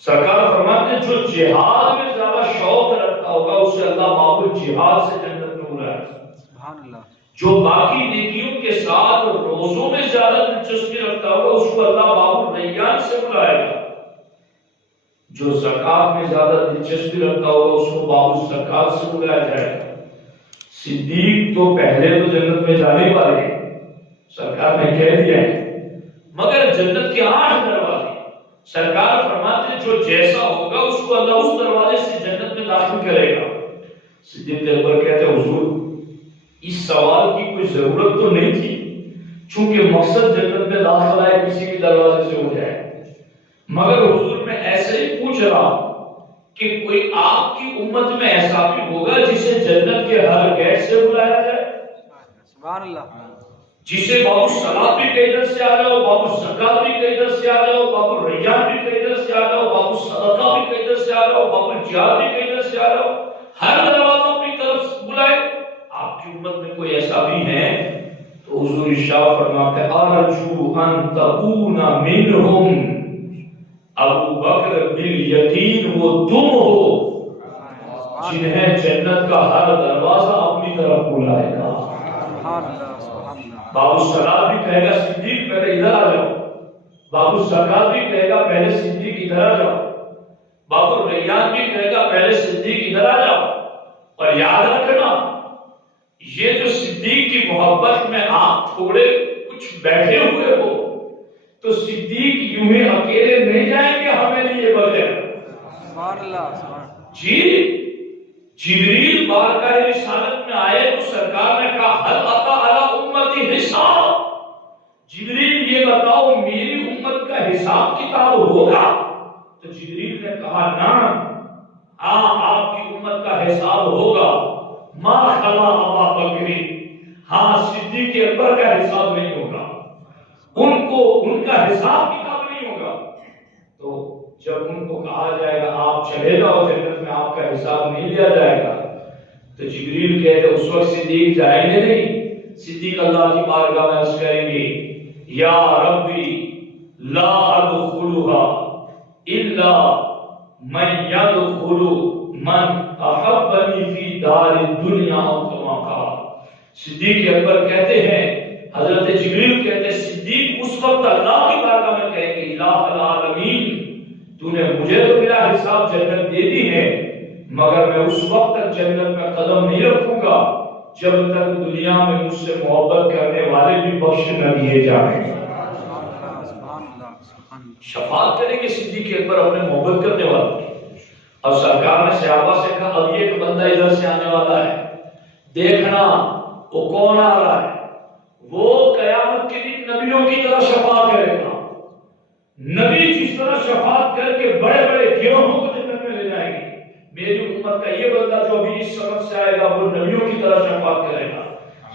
سرکار فرماتے ہیں جو جہاد میں زیادہ شوق رکھتا ہوگا اسے اللہ باب الجہاد سے جنت میں بلائے گا. جو باقی نیکیوں کے ساتھ روزوں میں زیادہ دلچسپی رکھتا ہوگا اس کو اللہ باب الریان سے بلائے گا. جو زکات میں زیادہ دلچسپی رکھتا ہوگا اس کو باب الزکات سے بلایا جائے گا. صدیق تو پہلے تو جنت میں جانے والے ہیں، سرکار نے کہہ دیا ہے، مگر جنت کے 8 دروازے. سرکار فرماتے ہیں جو جیسا ہوگا اس کو اللہ اس دروازے سے جنت میں داخل کرے گا. صدیق اکبر کہتے ہیں حضور اس سوال کی کوئی ضرورت تو نہیں تھی، چونکہ مقصد جنت میں داخل ہے کسی بھی دروازے سے ہو جائے، مگر حضور میں ایسے ہی پوچھ رہا ہوں کہ کوئی آپ کی امت میں ایسا بھی ہوگا جسے جنت کے ہر گیٹ سے بلایا جائے. سبحان اللہ. جسے باب الصلاۃ بھی کہیں ادھر سے آ جاؤ، باب الزکات بھی کہیں ادھر سے آ جاؤ، باب الریان بھی کہیں ادھر سے آ جاؤ، باب الصدقہ بھی کہیں ادھر سے آ جاؤ، باب الجہاد بھی کہیں ادھر سے آ جاؤ، ہر دروازہ اپنی طرف بلائے. آپ کی امت میں کوئی ایسا بھی ہے؟ تو حضور ارشاد فرماتے ہیں ارجو ان تکون منہم، ابو بکر بالیقین وہ تم ہو جنہیں جنت کا ہر دروازہ اپنی طرف بلائے گا. باب الصلاۃ بھی کہے گا صدیق پہلے ادھر آ جاؤ، باب الزکات بھی کہے گا پہلے صدیق ادھر آ جاؤ، باب الریان بھی کہے گا پہلے صدیق ادھر آ جاؤ. اور یاد رکھنا یہ جو صدیق کی محبت میں آپ تھوڑے کچھ بیٹھے ہوئے ہو تو صدیق یوں ہی اکیلے نہیں جائیں گے ہمیں لیے بغیر. سبحان اللہ. جی جبریل بارگاہ رسالت میں آئے تو سرکار نے کہا حل اتا علی امتی حساب، جبریل یہ بتاؤ میری امت کا حساب کتاب ہوگا؟ تو جبریل نے کہا نہ، ہاں آپ کی امت کا حساب ہوگا، ما خلا ابا بکر، ہاں صدیق اکبر کا حساب نہیں ہوگا، ان کا حساب کتاب نہیں ہوگا. تو جب ان کو کہا جائے گا آپ چلے جاؤ جنت میں، آپ کا حساب نہیں لیا جائے گا، تو جبریل کہتے اس وقت صدیق جائیں گے نہیں، صدیق اللہ کی بارگاہ میں عرض کریں گے یا ربی لا ادخلها الا من يدخل من احبنی فی دار الدنیا او کما قال. صدیق اکبر کہتے ہیں حضرت جبریل کہتے ہیں صدیق اس وقت اللہ کی بارگاہ میں کہے کہ الہ العالمین تو نے مجھے تو بلا حساب جنت دے دی ہے، مگر میں اس وقت تک جنت میں قدم نہیں رکھوں گا جب تک دنیا میں مجھ سے محبت کرنے والے بھی بخش نہ دیے جائیں۔ شفاعت کریں گے صدیق اکبر اپنے محبت کرنے والے۔ اور سرکار نے صحابہ سے کہا اب یہ ایک بندہ ادھر سے آنے والا ہے، دیکھنا وہ کون آ رہا ہے، وہ قیامت کے دن نبیوں کی طرح شفاعت کرے گا۔ نبی جس طرح شفاعت کر کے بڑے بڑے گروہوں کو جنت میں لے جائیں گے، میری امت کا یہ بندہ جو ابھی اس سبق سے آئے گا وہ نبیوں کی طرح شفاعت کرے گا۔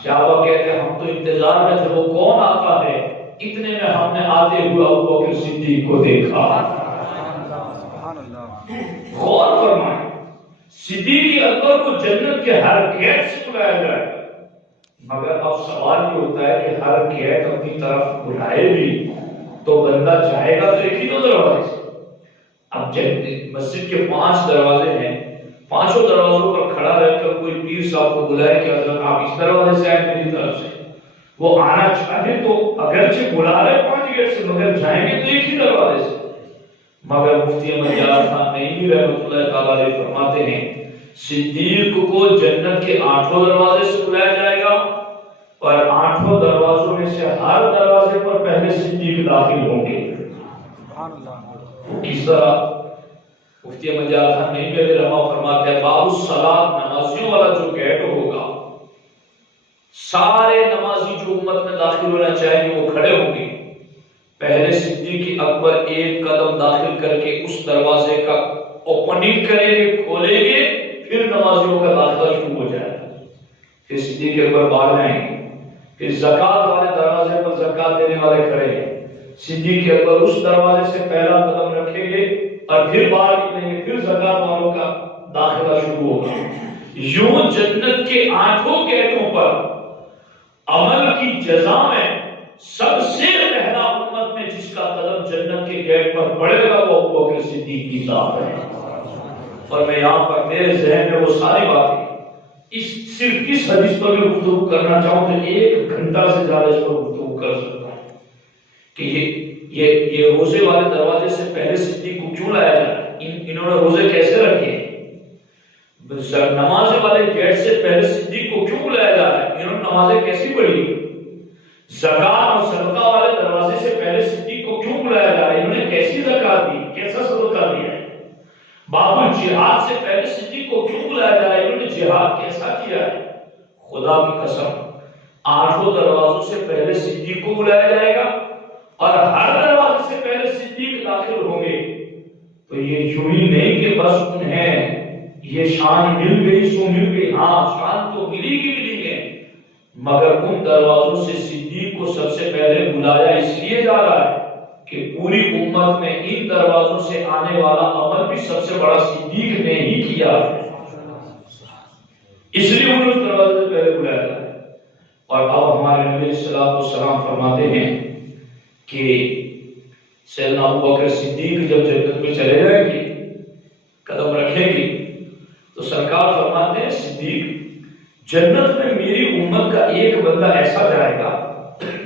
صحابہ کہتے ہیں ہم تو انتظار میں تھے وہ کون آتا ہے، اتنے میں ہم نے آتے ہوئے ابوبکر صدیق کو دیکھا۔ غور فرمائیں، صدیق اکبر کو جنت کے ہر گیٹ سے بلایا جائے، مگر اب سوال یہ ہوتا ہے کہ ہر گیٹ اپنی طرف بلائے بھی تو بندہ چاہے گا تو ایک ہی دو دروازے سے۔ اب مسجد کے 5 دروازے ہیں، 5 دروازوں پر کھڑا رہ کر کوئی پیر صاحب کو بلائے کہ حضرت آپ اس دروازے سے آئیں میری طرف سے، وہ آنا چاہے تو اگرچہ بلا رہے 5 گیٹ سے مگر جائیں گے تو ایک ہی دروازے سے۔ مگر مفتی احمد یار خان نعیمی رحمۃ اللہ تعالیٰ علیہ فرماتے ہیں صدیق کو جنت کے 8 دروازے سے بلایا جائے گا، اور 8 دروازوں میں سے ہر دروازے پر پہلے صدیق داخل ہوں گے۔ کس طرح؟ مفتی احمد یار خان نعیمی علیہ رحمہ فرماتے ہیں باب الصلاۃ، نمازیوں والا جو گیٹ ہوگا، سارے نمازی جو امت میں داخل ہونا چاہیں گے وہ کھڑے ہوں گے، پہلے صدیق اکبر ایک قدم داخل کر کے اس دروازے کا اوپننگ کریں گے، کھولیں گے، پھر نمازیوں کا داخلہ شروع ہو جائے گا، پھر صدیق اکبر باہر جائیں گے، پھر زکات والے دروازے پر زکات دینے والے کھڑے ہیں، صدیق اکبر اس دروازے سے پہلا قدم رکھیں گے اور پھر باہر نکلیں گے، پھر زکات والوں کا داخلہ شروع ہوگا۔ یوں جنت کے 8 گیٹوں پر عمل کی جزا میں سب سے پہلا امت میں جس کا قدم جنت کے گیٹ پر پڑے گا وہ ابوبکر صدیق کی ذات ہے۔ اور میں یہاں پر میرے ذہن میں وہ ساری باتیں صرف اس حدیث پر بھی گفتگو کرنا چاہوں تو 1 گھنٹہ سے زیادہ اس پر گفتگو کر سکتا ہوں کہ یہ روزے والے دروازے سے پہلے صدیق کو کیوں لایا جائے، انہوں نے روزے کیسے رکھے، نماز والے گیٹ سے پہلے صدیق کو کیوں بلایا جا رہا ہے، انہوں نے نمازیں کیسی پڑھی، زکات اور صدقہ والے دروازے سے پہلے صدیق کو کیوں بلایا جا رہا ہے، انہوں نے کیسی زکات دی، کیسا صدقہ دیا ہے، باب الجہاد سے پہلے صدیق کو کیوں بلایا جا رہا ہے، انہوں نے جہاد کیسا کیا ہے۔ خدا کی قسم 8 دروازوں سے پہلے صدیق کو بلایا جائے گا اور ہر دروازے سے پہلے صدیق داخل ہوں گے، تو یہ یوں ہی نہیں کہ بس انہیں یہ شان مل گئی سو مل گئی، ہاں شان تو ملی ہے، مگر ان دروازوں سے صدیق کو سب سے پہلے بلایا اس لیے جا رہا ہے کہ پوری امت میں ان دروازوں سے آنے والا عمل بھی سب سے بڑا صدیق نے ہی کیا ہے، اس لیے انہوں نے دروازے سے پہلے بلایا جا رہا ہے۔ اور اب ہمارے نبی علیہ الصلوۃ والسلام فرماتے ہیں کہ سیدنا ابوبکر صدیق جب جنت میں چلے جائیں گے، قدم رکھیں گے، تو سرکار فرماتے ہیں صدیق جنت میں میری امت کا ایک بندہ ایسا جائے گا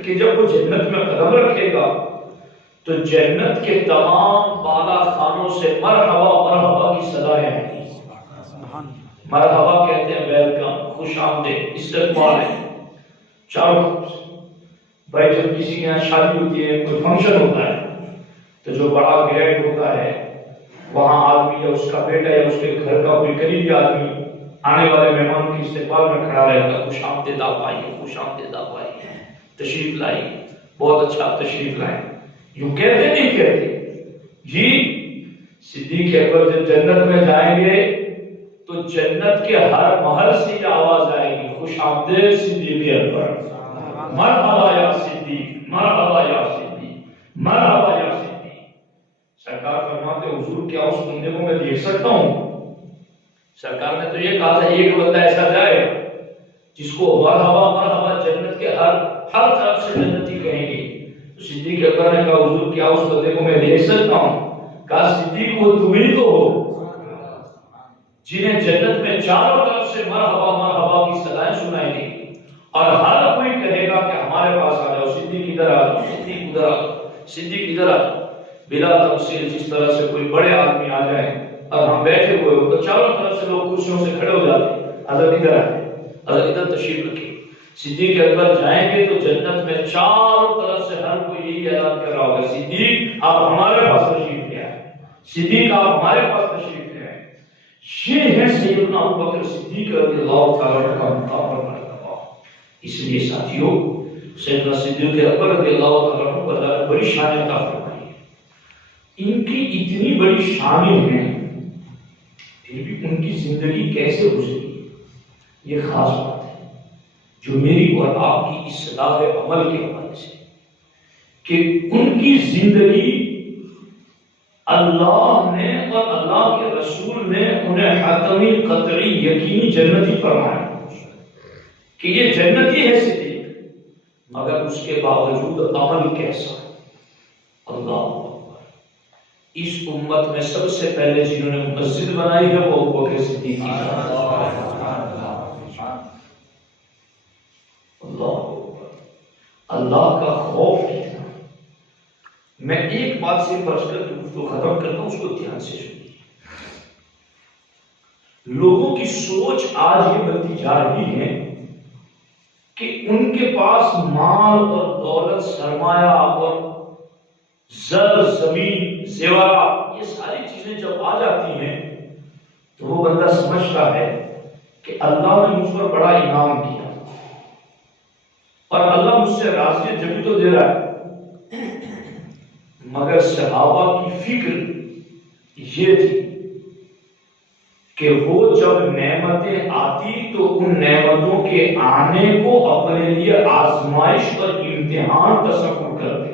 کہ جب وہ جنت میں قدم رکھے گا تو جنت کے تمام بالا خانوں سے مرحبا مرحبا کی صدائیں آئیں گی۔ مرحبا کہتے ہیں ویلکم، خوش آمدید، استقبال ہے چاروں بھائی۔ جب کسی کے یہاں شادی ہوتی ہے، کوئی فنکشن ہوتا ہے، تو جو بڑا گیٹ ہوتا ہے وہاں آدمی یا اس کا بیٹا یا اس کے گھر کا کوئی قریبی آدمی آنے والے مہمان کے استقبال میں کھڑا رہے گا، خوش آمدید آپ آئیے، خوش آمدید آپ آئیے، تشریف لائیے، بہت اچھا تشریف لائیں، یوں کہتے نہیں کہتے جی۔ صدیق اکبر جب جنت میں جائیں گے تو جنت کے ہر محل سے یہ آواز آئے گی، خوش آمدید صدیق اکبر، مرحبا یا صدیق، مرحبا یا صدیق، مرحبا یا صدیق۔ سرکار فرماتے حضور کیا اس بندے کو میں دیکھ سکتا ہوں؟ سرکار نے تو یہ کہا تھا ایک بندہ ایسا جائے جس کو مرحبا مرحبا جنت کے ہر طرف سے جنتی کہیں گے۔ تو صدیق اکبر نے کہا حضور کیا اس بندے کو میں دیکھ سکتا ہوں؟ کہا صدیق وہ تم ہی تو ہو جنہیں جنت میں چاروں طرف سے مرحبا مرحبا کی صدائیں سنائیں گی، اور ہر کوئی کہے گا کہ ہمارا ہمارے پاس آ جاؤ، صدیق ادھر آ جاؤ، صدیق ادھر آ جاؤ، صدیق ادھر آ جاؤ۔ بلا تفصیل جس طرح سے کوئی بڑے آدمی آ جائیں اور ہم بیٹھے ہوئے ہو تو چاروں طرف سے لوگ کرسیوں سے کھڑے ہو جاتے ہیں، حضرت ادھر آئے، حضرت ادھر تشریف رکھے۔ صدیق اکبر جائیں گے تو جنت میں چاروں طرف سے ہر کوئی یہی اعلان کر رہا ہوگا، صدیق آپ ہمارے پاس تشریف لے آئے، صدیق آپ ہمارے پاس تشریف لے آئے۔ یہ ہے سیدنا ابوبکر صدیق رضی اللہ تعالیٰ عنہ کا مقام اور مرتبہ۔ اس لیے ساتھیوں، سیدنا صدیق اکبر رضی اللہ تعالیٰ عنہ کو اللہ نے بڑی شان عطا فرمائی ہے۔ ان کی اتنی بڑی شانیں ہیں، پھر بھی ان کی زندگی کیسے گزری، یہ خاص بات ہے جو میری اور آپ کی اصلاح عمل کے حوالے سے، کہ ان کی زندگی اللہ نے اور اللہ کے رسول نے انہیں حتمی قطعی یقینی جنتی فرمایا کہ یہ جنتی ہے صدیق، مگر اس کے باوجود عمل کیسا؟ اللہ اکبر۔ اس امت میں سب سے پہلے جنہوں نے مسجد بنائی ہے وہ ابوبکر صدیق کی ذات ہے۔ اللہ کا خوف کتنا۔ میں ایک بات سے فرض کر کے گفتگو ختم کرتا ہوں، اس کو دھیان سے سنیے۔ لوگوں کی سوچ آج یہ بنتی جا رہی ہے کہ ان کے پاس مال اور دولت، سرمایہ اور زر، زمین، زیورات، یہ ساری چیزیں جب آ جاتی ہیں تو وہ بندہ سمجھتا ہے کہ اللہ نے مجھ پر بڑا انعام کیا اور اللہ مجھ سے راضی ہے جبھی تو دے رہا ہے۔ مگر صحابہ کی فکر یہ تھی کہ وہ جب نعمتیں آتی تو ان نعمتوں کے آنے کو اپنے لیے آزمائش اور امتحان تصور کرتے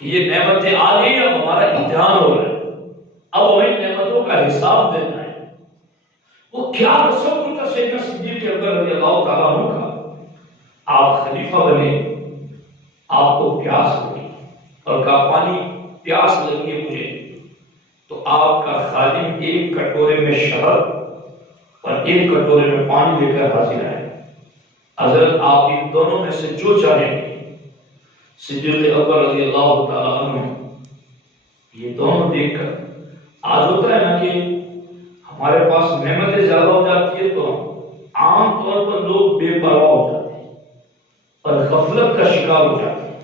کہ یہ نعمتیں آ گئی، اب ہمارا امتحان ہو رہا ہے، اب ہمیں نعمتوں کا حساب دینا ہے۔ وہ کیا تصور تھا سیدنا صدیق اکبر رضی اللہ تعالیٰ عنہ کا؟ آپ خلیفہ بنے، آپ کو پیاس لگی اور کہا پانی پیاس لگی ہے مجھے، تو آپ کا خادم ایک کٹورے میں شہد اور ایک کٹورے میں پانی لے کر حاضر آئے۔ حضرت آپ ان دونوں میں سے جو چاہیں گے۔ صدیق اکبر رضی اللہ تعالیٰ عنہ یہ دونوں دیکھ کر، آج ہوتا ہے نا کہ ہمارے پاس نعمتیں زیادہ ہو جاتی ہے تو عام طور پر لوگ بے پرواہ ہو جاتے ہیں اور غفلت کا شکار ہو جاتے ہیں،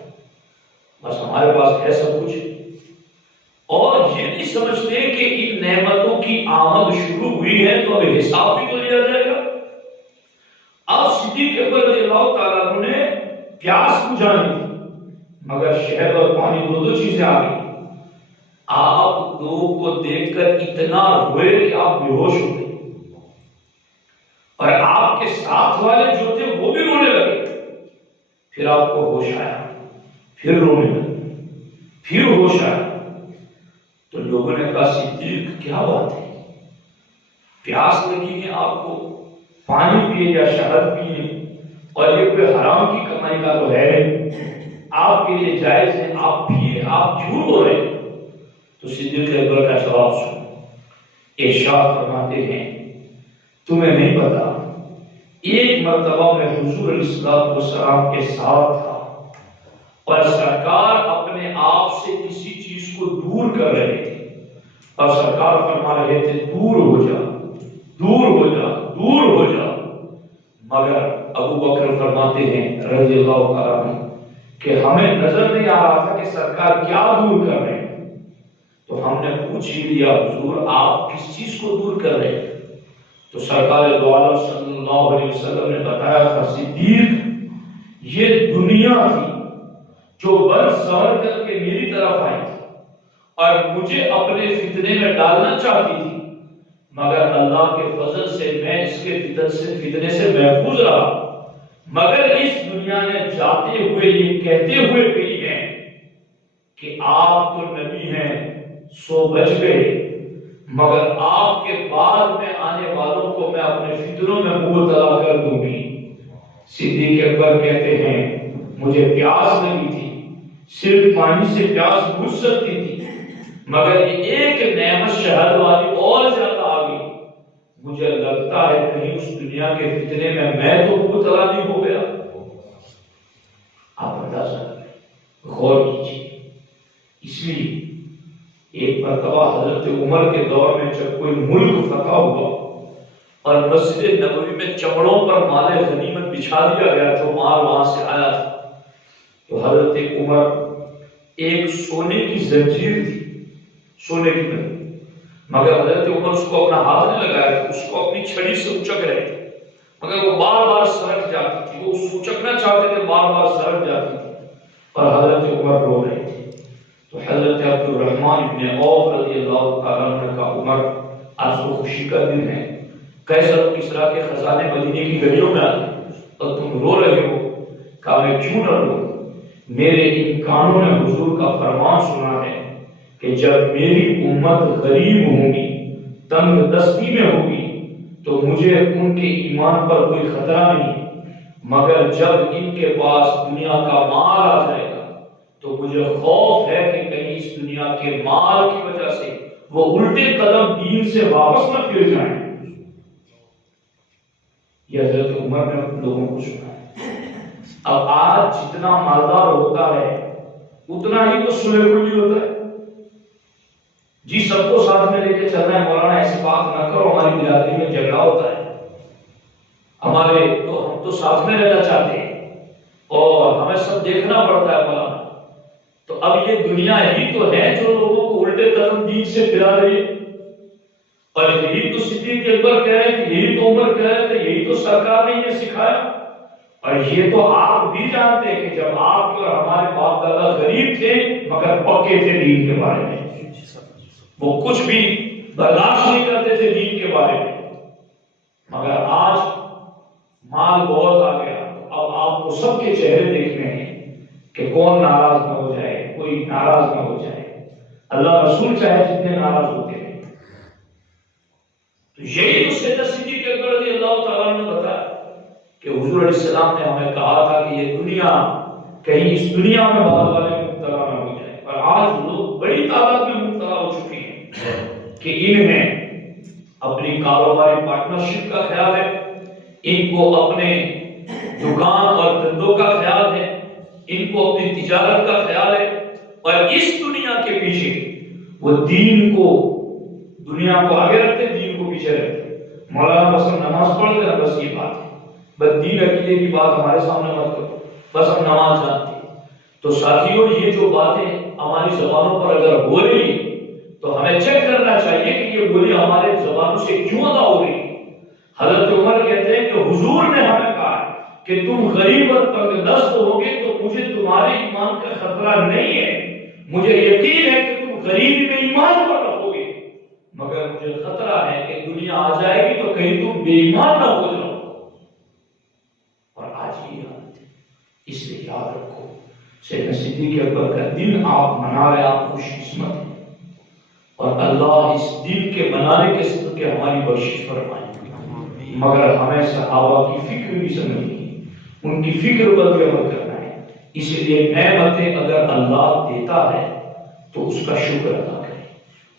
بس ہمارے پاس ہے سب کچھ، اور یہ نہیں سمجھتے کہ ان نعمتوں کی آمد شروع ہوئی ہے تو اب حساب بھی تو لیا جائے گا۔ اب صدیق اکبر رضی اللہ تعالیٰ عنہ نے پیاس بجھانی تھی، مگر شہد اور پانی دو چیزیں آ گئی۔ آپ دو کو دیکھ کر اتنا روئے کہ آپ بے ہوش ہو گئے، اور آپ کے ساتھ والے جو تھے وہ بھی رونے لگے۔ پھر آپ کو ہوش آیا، پھر رونے لگے، پھر ہوش آیا، تو لوگوں نے کہا صدیق کیا بات ہے، پیاس لگی ہے آپ کو، پانی پیے یا شہد پیے، اور یہ کوئی حرام کی کمائی کا تو ہے آپ کے لیے جائز ہے، آپ پیے، آپ کیوں ہو رہے ہیں؟ تو صدیق اکبر کا جواب سنو، ارشاد فرماتے ہیں تمہیں نہیں پتا، ایک مرتبہ میں حضور علیہ السلام کے ساتھ تھا اور سرکار اپنے آپ سے کسی چیز کو دور کر رہے تھے، اور سرکار فرما رہے تھے دور ہو جا، دور ہو جا، دور ہو جا، مگر ابو بکر فرماتے ہیں رضی اللہ تعالیٰ عنہ کہ ہمیں نظر نہیں آ رہا تھا کہ سرکار کیا دور کر رہے ہیں، تو ہم نے پوچھ ہی لیا حضور آپ کس چیز کو دور کر رہے ہیں؟ تو سرکار دو عالم صلی اللہ علیہ وسلم نے بتایا تھا صدیق یہ دنیا تھی جو بر سور کر کے میری طرف آئی تھی اور مجھے اپنے فتنے میں ڈالنا چاہتی تھی، مگر اللہ کے فضل سے میں اس کے فتنے سے محفوظ رہا، مگر اس دنیا نے جاتے ہوئے یہ کہتے ہوئے گئی ہے کہ آپ تو نبی ہیں سو بچ گئے، مگر آپ کے بعد میں آنے والوں کو میں اپنے فتنوں میں مبتلا کر دوں گی۔ صدیق اکبر کہتے ہیں مجھے پیاس لگی تھی، صرف پانی سے پیاس بجھ سکتی تھی، مگر یہ ایک نعمت شہد والی اور زیادہ آ گئی، مجھے لگتا ہے کہیں اس دنیا کے فتنے میں تو مبتلا نہیں ہو گیا۔ مرتبہ حضرت عمر کے دور میں جب کوئی ملک فتح ہوا اور مسجد نبوی میں چمڑوں پر مال غنیمت بچھا دیا گیا تو مال وہاں سے آیا تھا، تو حضرت عمر ایک سونے کی زنجیر تھی، سونے کی بنی، مگر حضرت عمر اس کو اپنا ہاتھ نہیں لگایا، اس کو اپنی چھڑی سے اچک رہے تھے، مگر وہ بار بار سرک جاتی تھی، وہ اچکنا چاہتے تھے، بار بار سرک جاتی تھی اور حضرت عمر رو رہے تھے۔ تو حضرت عبد الرحمن ابن عوف رضی اللہ تعالیٰ عنہ کا عمر آج تو خوشی کا دن ہے، قیصر و کسریٰ کے خزانے مدینے کی گلیوں میں آتے اور تم رو رہے ہو، کہا میں کیوں نہ رو، میرے ان کانوں نے حضور کا فرمان سنا ہے کہ جب میری امت غریب ہوگی، تنگ دستی میں ہوگی تو مجھے ان کے ایمان پر کوئی خطرہ نہیں، مگر جب ان کے پاس دنیا کا مال آ جائے گا تو مجھے خوف ہے کہ کہیں اس دنیا کے مال کی وجہ سے وہ الٹے قدم دین سے واپس نہ پھر جائیں۔ یہ حضرت عمر نے لوگوں کو سنا ہے۔ اب آج جتنا مالدار ہوتا ہے اتنا ہی تو سلے کلی ہوتا ہے، جی سب کو ساتھ میں لے کے چلنا ہے، مولانا ایسی بات نہ کرو، ہماری برادری میں جھگڑا ہوتا ہے، ہمارے تو ہم تو ساتھ میں رہنا چاہتے ہیں اور ہمیں سب دیکھنا پڑتا ہے مولانا۔ تو اب یہ دنیا ہی تو ہے جو لوگوں کو الٹے قدم دین سے پھرا رہی ہے، اور یہی تو صدیق اکبر کہہ رہے تھے، یہی تو عمر کہہ رہے تھے، یہی تو سرکار نے یہ سکھایا، اور یہ تو آپ بھی جانتے ہیں کہ جب آپ اور ہمارے باپ دادا غریب تھے مگر پکے تھے دین کے بارے میں، وہ کچھ بھی برداشت نہیں کرتے تھے دین کے بارے میں، مگر آج مال بہت آ گیا، اب آپ کو سب کے چہرے دیکھنے ہیں کہ کون ناراض نہ ہو جائے، کوئی ناراض نہ ہو جائے، اللہ رسول چاہے جتنے ناراض ہوتے ہیں۔ تو یہی تو سیدنا صدیق اکبر رضی اللہ تعالیٰ نے بتایا کہ حضور علیہ السلام نے ہمیں کہا تھا کہ یہ دنیا کہیں اس دنیا میں بہت والے میں مبتلا نہ ہو جائے، اور آج لوگ بڑی تعداد میں مبتلا ہو چکے ہیں کہ انہیں اپنی کاروباری پارٹنرشپ کا خیال ہے، ان کو اپنے دکان اور دھندوں کا خیال ہے، ان کو اپنی تجارت کا خیال ہے، اور اس دنیا کے پیچھے وہ دین کو، دنیا کو آگے رکھتے، دین کو پیچھے رکھتے۔ مولانا بس ہم نماز پڑھ دینا، بس یہ بات ہے، بس دین عقیدے کی بات ہمارے سامنے مت کرو، بس ہم نماز جانتے ہیں۔ تو ساتھیوں یہ جو باتیں ہماری زبانوں پر اگر ہو رہی تو ہمیں چیک کرنا چاہیے کہ یہ بولی ہمارے زبانوں سے کیوں ادا ہو رہی ہے۔ حضرت عمر کہتے ہیں کہ حضور نے ہمیں کہا کہ تم غریب اور تنگ دست ہوگے تو مجھے تمہارے ایمان کا خطرہ نہیں ہے، مجھے یقین ہے کہ تم غریبی میں ایمان پر رہو گے، مگر مجھے خطرہ ہے کہ دنیا آ جائے گی تو کہیں تم بے ایمان نہ ہو جاؤ۔ اور آج یہ حالت ہے، اس لیے یاد رکھو سیدنا صدیق اکبر کا دن آپ منا رہے، آپ خوش قسمت ہیں، اور اللہ اس دن کے منانے کے صدقے ہماری بخشش فرمائے، مگر ہمیں صحابہ کی فکر بھی سمجھنی ہے، ان کی فکر پر بھی عمل کرنا ہے۔ اس لیے نعمتیں اگر اللہ دیتا ہے تو اس کا شکر ادا کریں،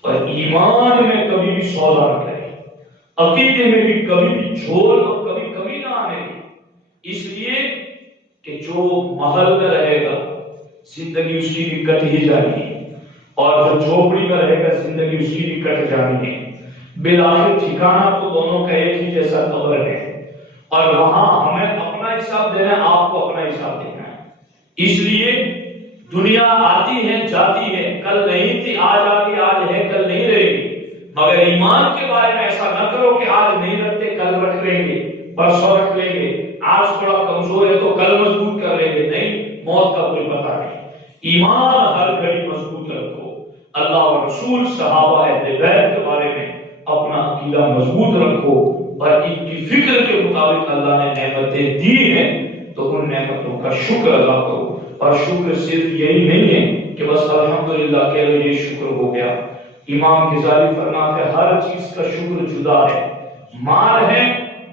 اور ایمان میں کبھی بھی سودا نہ کریں، عقیدے میں بھی کبھی بھی جھول اور کبھی کبھی نہ آنے دیں، اس لیے کہ جو محل میں رہے گا زندگی اس کی بھی کٹ ہی جانی ہے، اور جو جھوپڑی میں رہے گا زندگی اس کی بھی کٹ جانی ہے، بالآخر ٹھکانہ تو دونوں کا ایک ہی جیسا قبر ہے، اور وہاں ہمیں اپنا حساب دینا ہے، آپ کو اپنا حساب دینا ہے۔ اس لیے دنیا آتی ہے جاتی ہے، کل نہیں تھی آج آ گئی، آج ہے کل نہیں رہے گی، مگر ایمان کے بارے میں ایسا نہ کرو کہ آج نہیں رکھتے کل رکھ لیں گے، پرسوں رکھ لیں گے، آج تھوڑا کمزور ہے تو کل مضبوط کر لیں گے، نہیں، موت کا کوئی پتہ نہیں۔ ایمان ہر گھڑی مضبوط رکھو، اللہ اور رسول صحابہ اہل بیت کے بارے میں اپنا عقیدہ مضبوط رکھو، اور ان کی فکر کے مطابق اللہ نے نعمتیں دی ہیں تو ان نعمتوں کا شکر ادا کرو، اور شکر صرف یہی نہیں ہے کہ بس الحمدللہ کہہ لو یہ شکر ہو گیا۔ امام غزالی فرماتے ہیں ہر چیز کا شکر جدا ہے، مال ہے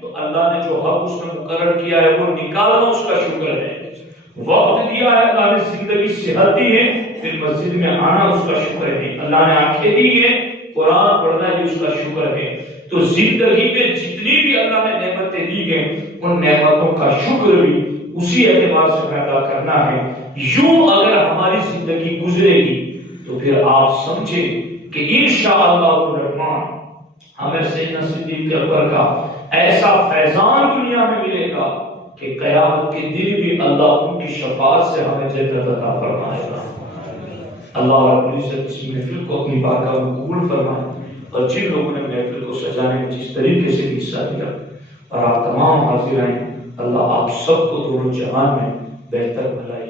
تو اللہ نے جو حق اس میں مقرر کیا ہے وہ نکالنا اس کا شکر ہے، وقت دیا ہے اللہ نے، زندگی صحت دی ہے، پھر مسجد میں آنا اس کا شکر ہے، اللہ نے آنکھیں دی ہے، قرآن پڑھنا یہ اس کا شکر ہے۔ تو زندگی میں جتنی بھی اللہ نے نعمتیں دی ہیں ان نعمتوں کا شکر بھی اسی اعتبار سے پیدا کرنا ہے۔ یوں اگر ہماری زندگی گزرے گی تو پھر آپ سمجھیں کہ انشاءاللہ الرحمن ہمیں سیدنا صدیق اکبر کا ایسا فیضان دنیا میں ملے گا کہ قیامت کے دن بھی اللہ ان کی شفاعت سے ہمیں جنت عطا فرمائے گا۔ اللہ رب العزت اس محفل کو اپنی بارگاہ میں قبول فرمائے، اور جن لوگوں نے محفل کو سجانے میں جس طریقے سے حصہ لیا اور آپ تمام حاضرین، اللہ آپ سب کو دونوں جہان میں بہتر بھلائی